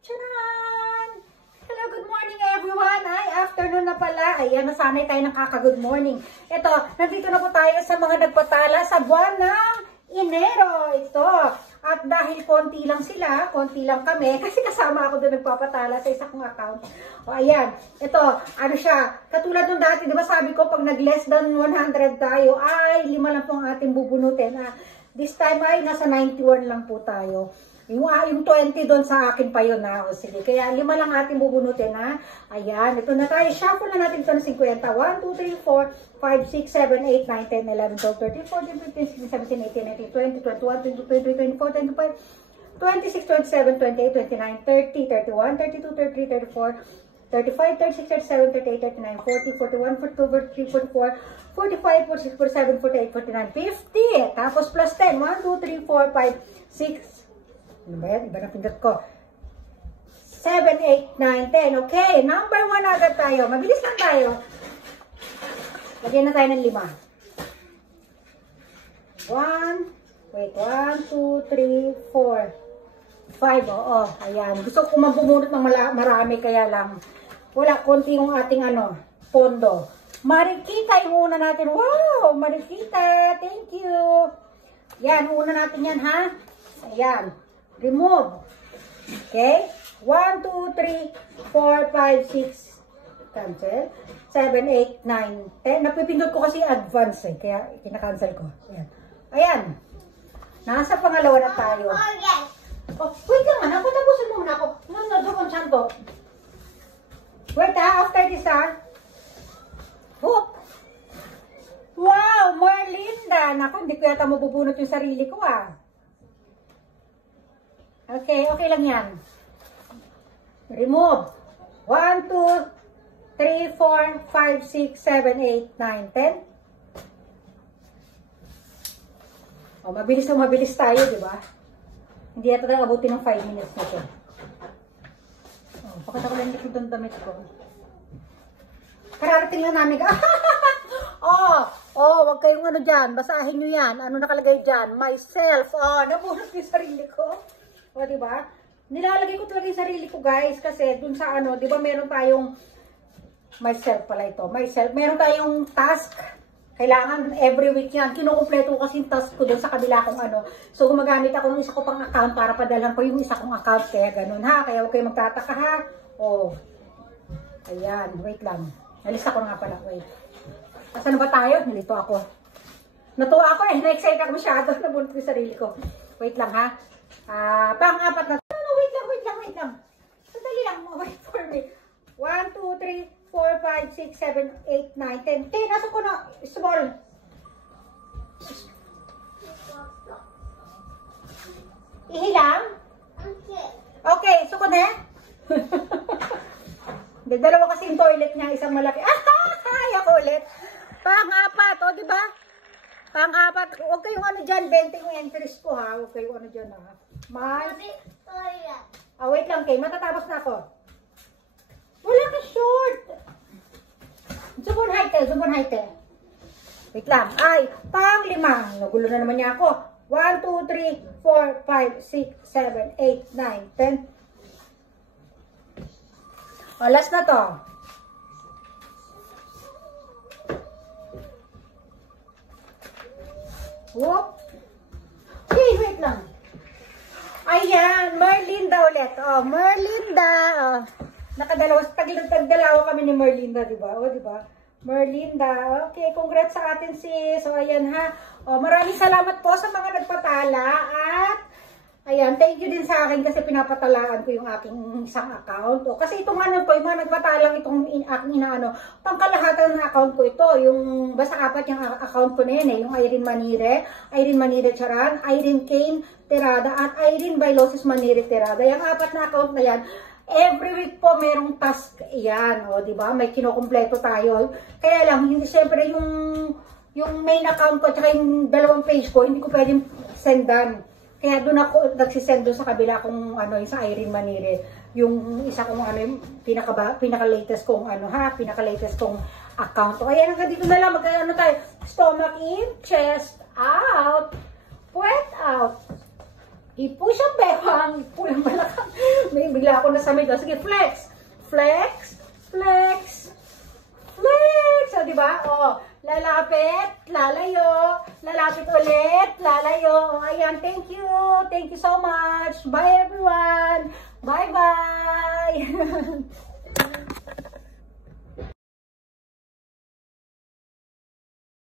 Charan! Hello, good morning everyone! Ay, afternoon na pala. Ayan, nasanay tayo ng kaka-good morning. Ito, nandito na po tayo sa mga nagpatala sa buwan ng Enero. Ito. At dahil konti lang sila, konti lang kami, kasi kasama ako doon nagpapatala sa isa kong account. O, ayan. Ito, ano siya, katulad nung dati, di ba sabi ko, pag nag-less than 100 tayo, ay, 5 lang po ang ating bubunutin. This time ay, nasa 91 lang po tayo. Yung 20 doon sa akin pa yun na. O sige, kaya 5 lang ating bubunutin ha. Ayan, ito na tayo. Shuffle na natin ito ng 50. 1, 2, 3, 4, 5, 6, 7, 8, 9, 10, 11, 12, 13, 14, 15, 16, 17, 18, 19, 20, 21, 22, 23, 24, 25, 26, 27, 28, 29, 30, 31, 32, 33, 34, 35, 36, 37, 38, 39, 40, 41, 42, 43, 44, 45, 46, 47, 48, 49, 50. Tapos plus 10. 1, 2, 3, 4, 5, 6. Ano ba yan? Iba na pindot ko. 7, 8, 9, 10. Okay. Number 1 agad tayo. Mabilis lang tayo. Lagyan na tayo ng 5. 1. Wait. 1, 2, 3, 4. 5. Oo. Ayan. Gusto ko mabumunot ng marami. Kaya lang. Wala. Konti yung ating pondo. Marikita yung una natin. Wow! Marikita. Thank you. Yan. Una natin yan ha. Ayan. Remove. Okay? 1, 2, 3, 4, 5, 6. Cancel. 7, 8, 9, 10. Napipindot ko kasi advance eh. Kaya kinakancel ko. Ayan. Ayan. Nasa pangalawa na tayo. Oh, wait lang man. Patapusin mo muna ako. Doon kong santo. Wait after this Hoop. Wow, Merlinda. Naku, hindi ko yata mabubunot yung sarili ko Okay, okay lang yan. Remove. 1, 2, 3, 4, 5, 6, 7, 8, 9, 10. Oh, mabilis na mabilis tayo, di ba? Hindi yata tayo abutin ng 5 minutes na ito. Oh, pakita ko lang yung damit ko. Kararating lang namin. Wag kayong dyan. Basahin nyo yan. Ano nakalagay dyan? Myself. Nabunot yung sarili ko. O, diba? Nilalagay ko talaga yung sarili ko, guys. Kasi dun sa diba meron tayong myself pala ito. Myself. Meron tayong task. Kailangan every week yan. Kinukumpleto ko kasi yung task ko dun sa kabila kong So, gumagamit ako ng isa ko pang account para padalhan ko yung isa kong account. Kaya ganun, ha? Kaya huwag kayo magtataka, ha? Ayan. Wait lang. Nalista ko nga pala. Wait. Saan ba tayo? Nalito ako. Natuwa ako Na-excite ako masyado. Nabunot ko yung sarili ko. Wait lang, ha? Pang-apat na. Wait lang. Sandali lang. Wait for me. 1, 2, 3, 4, 5, 6, 7, 8, 9, 10. Nasa ko na. Small. Ihilang? Okay. So ko na. Dalawa kasi yung toilet niya. Isang malaki. Ako ulit. Pang-apat. O, diba? Pang-apat. Huwag kayong dyan. 20 yung entries ko, ha? Huwag kayong dyan, ha? Wait lang, Kay. Matatapos na ako. Wala ka short. Zubon height. Wait lang. Ay, pang-5. Nagulo na naman niya ako. 1, 2, 3, 4, 5, 6, 7, 8, 9, 10. Last na to. Whoop. Okay, wait lang. Ayan, Merlinda ulit. Merlinda. Tagdalawa kami ni Merlinda, diba? Diba? Merlinda. Okay, congrats sa atin sis. Ayan ha. Maraming salamat po sa mga nagpatala. At, ayan, thank you din sa akin kasi pinapatalaan ko yung aking isang account. Kasi itong yung mga nagpatalang itong aking pangkalahatan na account ko ito. Yung, basta 4 yung account ko na yun Yung Irene Manire Charan, Irene Kane Terada, at Irene Bailosis Manire Terada. Yung 4 na account na yan, every week po merong task yan. Diba? May kinukumpleto tayo. Kaya lang, hindi siyempre yung main account ko at yung 2 page ko, hindi ko pwedeng sendan. Kaya doon ako nagsisend doon sa kabila kung yung sa Irene Manire, yung isa kong pinaka-latest kong pinaka-latest kong account. Kaya hanggang dito na lang tayo. Stomach in, chest out, puwet out. I-push ang behang, pulang balakang. May bigla bigla ako nasamid. Sige, flex. Flex. Flex. Flex. O, diba? O, lalapit, lalayo, lalapit ulit, lalayo. O, ayan, thank you. Thank you so much. Bye, everyone. Bye-bye.